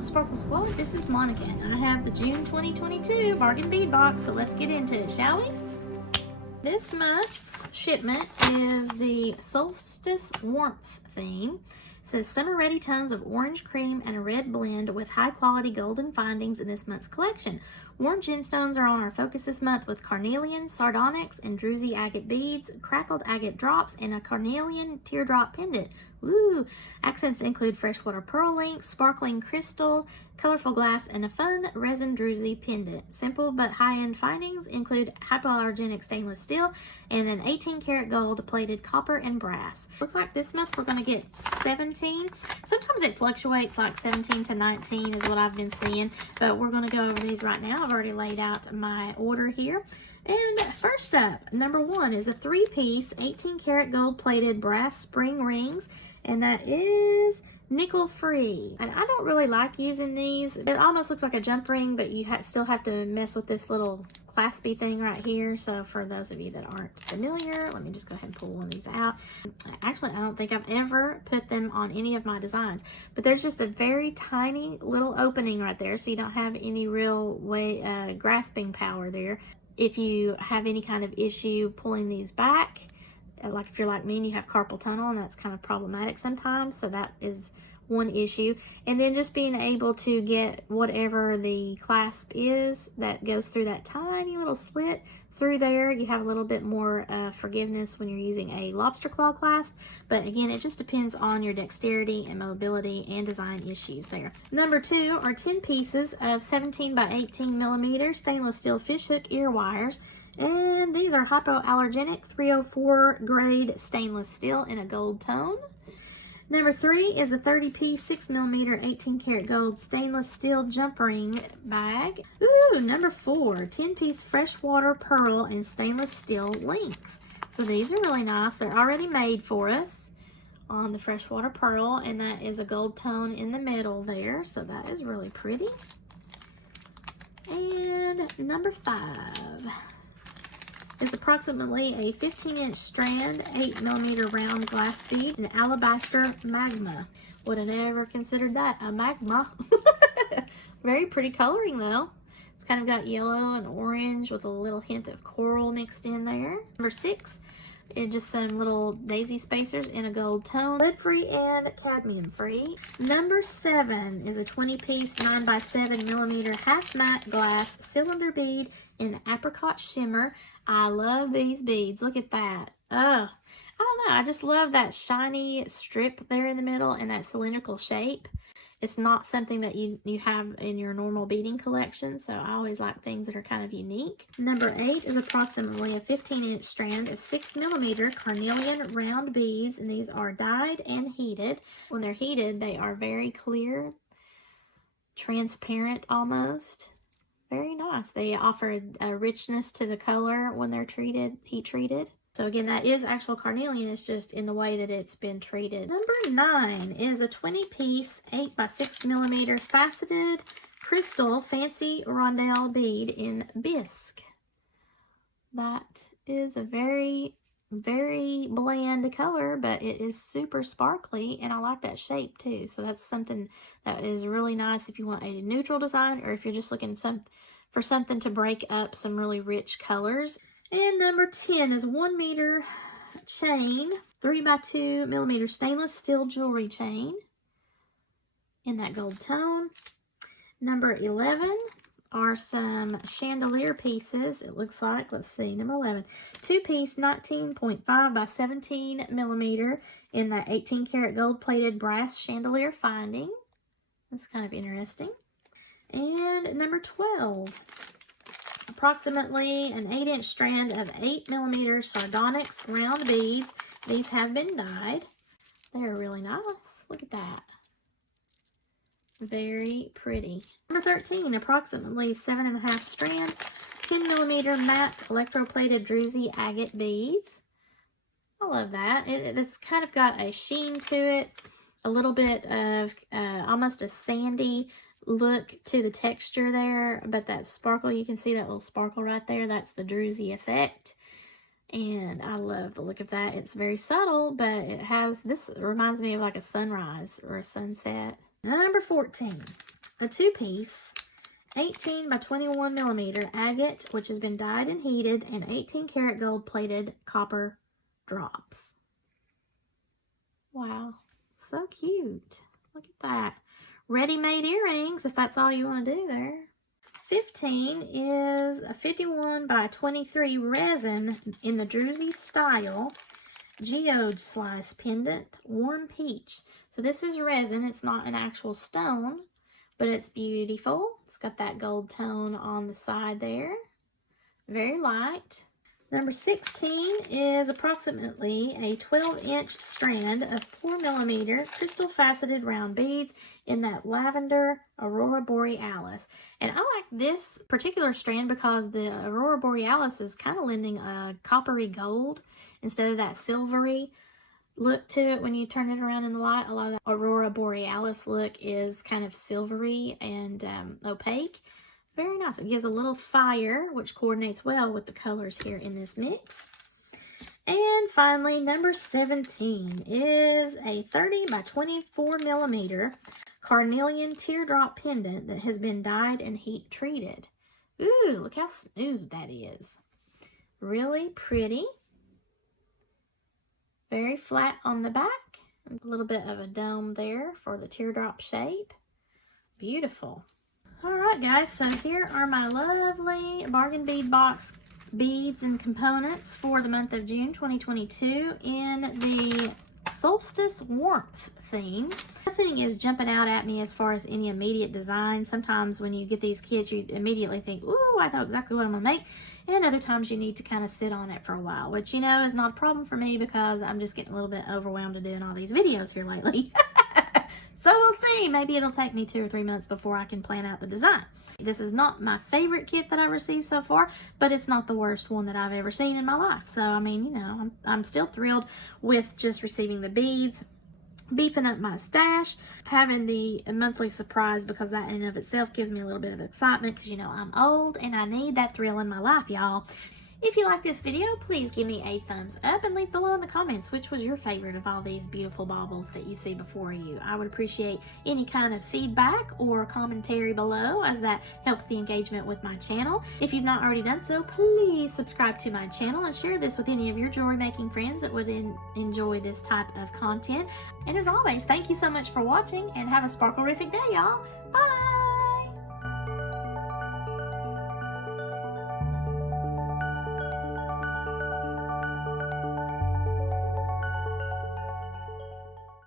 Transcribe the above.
Sparkle Squad, this is Monica, and I have the June 2022 bargain bead box, so let's get into it, shall we? This month's shipment is the Solstice Warmth theme. It says summer ready tones of orange cream and a red blend with high quality golden findings in this month's collection. Warm gemstones are on our focus this month with Carnelian, Sardonyx, and Druzy agate beads, crackled agate drops, and a Carnelian teardrop pendant. Woo! Accents include freshwater pearl link, sparkling crystal, colorful glass, and a fun resin druzy pendant. Simple but high-end findings include hypoallergenic stainless steel and an 18-karat gold plated copper and brass. Looks like this month we're going to get 17. Sometimes it fluctuates, like 17 to 19 is what I've been seeing, but we're going to go over these right now. I've already laid out my order here. And first up, number 1 is a 3-piece 18-karat gold-plated brass spring rings, and that is nickel free. And I don't really like using these. It almost looks like a jump ring, but you still have to mess with this little claspy thing right here. So for those of you that aren't familiar, let me just go ahead and pull one of these out. Actually, I don't think I've ever put them on any of my designs, but there's just a very tiny little opening right there, so you don't have any real way grasping power there. If you have any kind of issue pulling these back, like if you're like me and you have carpal tunnel, and that's kind of problematic sometimes, so that is one issue. And then just being able to get whatever the clasp is that goes through that tiny little slit through there, you have a little bit more forgiveness when you're using a lobster claw clasp. But again, it just depends on your dexterity and mobility and design issues there. Number 2 are 10 pieces of 17 by 18 millimeter stainless steel fishhook ear wires. And these are hypoallergenic 304 grade stainless steel in a gold tone. Number 3 is a 30-piece 6mm 18-karat gold stainless steel jump ring bag. Ooh, number 4, 10-piece freshwater pearl and stainless steel links. So these are really nice. They're already made for us on the freshwater pearl, and that is a gold tone in the middle there. So that is really pretty. And number 5 is approximately a 15-inch strand, 8mm round glass bead, and alabaster magma. Would have never considered that a magma. Very pretty coloring though. It's kind of got yellow and orange with a little hint of coral mixed in there. Number 6 is just some little daisy spacers in a gold tone, lead-free and cadmium-free. Number 7 is a 20-piece 9x7mm half matte glass cylinder bead in apricot shimmer. I love these beads. Look at that. Oh, I don't know. I just love that shiny strip there in the middle and that cylindrical shape. It's not something that you have in your normal beading collection, so I always like things that are kind of unique. Number 8 is approximately a 15-inch strand of 6mm Carnelian round beads, and these are dyed and heated. When they're heated, they are very clear, transparent almost. Very nice. They offer a richness to the color when they're heat treated. So again, that is actual Carnelian. It's just in the way that it's been treated. Number 9 is a 20-piece 8x6mm faceted crystal fancy rondelle bead in bisque. That is a very, very bland color, but it is super sparkly, and I like that shape too. So that's something that is really nice if you want a neutral design, or if you're just looking for something to break up some really rich colors. And number 10 is 1 meter chain, 3x2mm stainless steel jewelry chain in that gold tone. Number 11 are some chandelier pieces, it looks like. Let's see, number 11. 2-piece 19.5 by 17mm in that 18-karat gold-plated brass chandelier finding. That's kind of interesting. And number 12. Approximately an 8-inch strand of 8mm Sardonyx round beads. These have been dyed. They're really nice. Look at that. Very pretty. Number 13, approximately 7.5 strand, 10mm matte electroplated druzy agate beads. I love that. It's kind of got a sheen to it, a little bit of almost a sandy look to the texture there, but that sparkle, you can see that little sparkle right there, that's the druzy effect. And I love the look of that. It's very subtle, but this reminds me of like a sunrise or a sunset. Number 14 a 2-piece 18 by 21 millimeter agate, which has been dyed and heated, and 18 karat gold plated copper drops. Wow, so cute. Look at that. Ready-made earrings, if that's all you want to do there. 15 is a 51 by 23 resin in the druzy style geode slice pendant, warm peach. So this is resin, it's not an actual stone, but it's beautiful. It's got that gold tone on the side there. Very light. Number 16 is approximately a 12-inch strand of 4 millimeter crystal faceted round beads in that lavender Aurora Borealis. And I like this particular strand because the Aurora Borealis is kind of lending a coppery gold instead of that silvery look to it when you turn it around in the light. A lot of the Aurora Borealis look is kind of silvery and opaque. Very nice. It gives a little fire, which coordinates well with the colors here in this mix. And finally, number 17 is a 30 by 24 millimeter Carnelian teardrop pendant that has been dyed and heat treated. Ooh, look how smooth that is. Really pretty. Very flat on the back. A little bit of a dome there for the teardrop shape. Beautiful. Alright guys, so here are my lovely bargain bead box beads and components for the month of June 2022 in the Solstice warmth theme. Nothing is jumping out at me as far as any immediate design. Sometimes when you get these kits, you immediately think, ooh, I know exactly what I'm going to make. And other times you need to kind of sit on it for a while, which, you know, is not a problem for me because I'm just getting a little bit overwhelmed to doing all these videos here lately. So we'll see. Maybe it'll take me 2 or 3 months before I can plan out the design. This is not my favorite kit that I've received so far, but it's not the worst one that I've ever seen in my life. So, I mean, you know, I'm still thrilled with just receiving the beads, beefing up my stash, having the monthly surprise, because that in and of itself gives me a little bit of excitement because, you know, I'm old and I need that thrill in my life, y'all. If you like this video, please give me a thumbs up and leave below in the comments which was your favorite of all these beautiful baubles that you see before you. I would appreciate any kind of feedback or commentary below, as that helps the engagement with my channel. If you've not already done so, please subscribe to my channel and share this with any of your jewelry making friends that would enjoy this type of content. And as always, thank you so much for watching and have a sparkle-rific day, y'all. Bye!